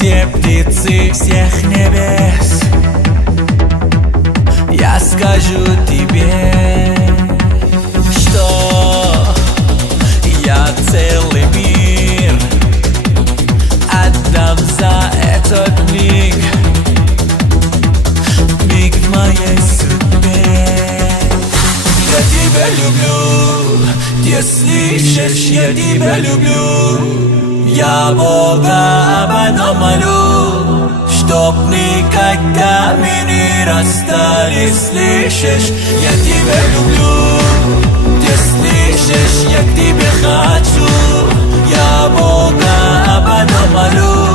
Все птицы всех небес, я скажу тебе, что я целый мир отдам за этот миг, миг в моей судьбе. Я тебя люблю, ты слышишь, я тебя люблю. Я Бога об одном молю, чтоб никогда мы не расстались, слышишь? Я тебя люблю, ты слышишь? Я к тебе хочу. Я Бога об одном молю,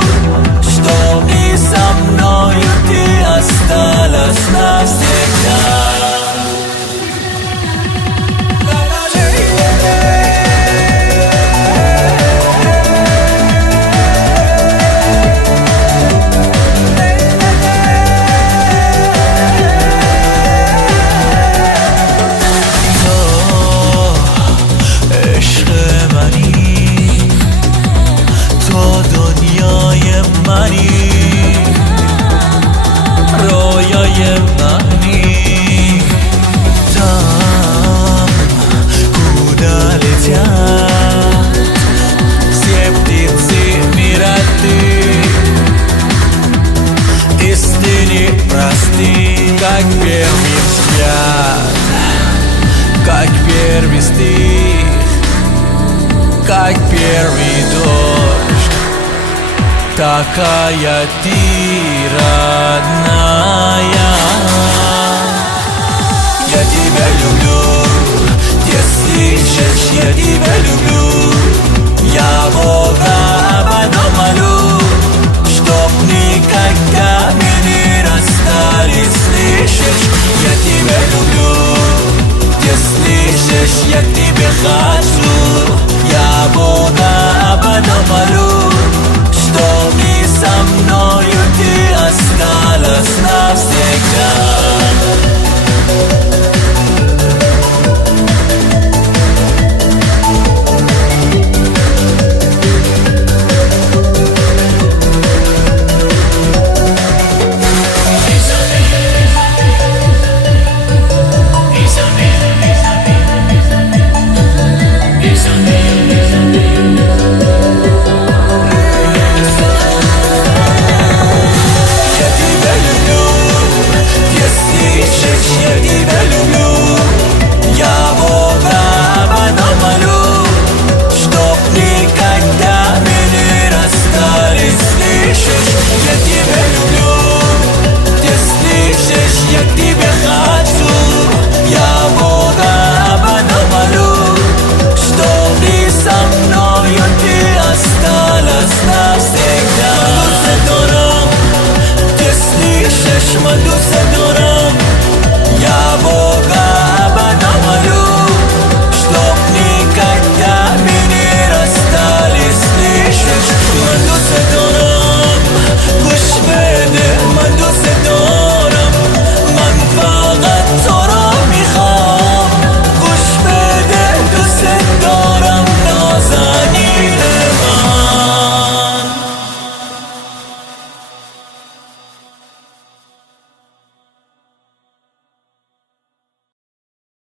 чтоб и со мною ты осталась навсегда. رویای منی там, куда летят все птицы мира, ты истине прости, как первый взгляд, как первый стих, как первый дождь. Такая ты родная. Я тебя люблю, ты слышишь, я тебя люблю.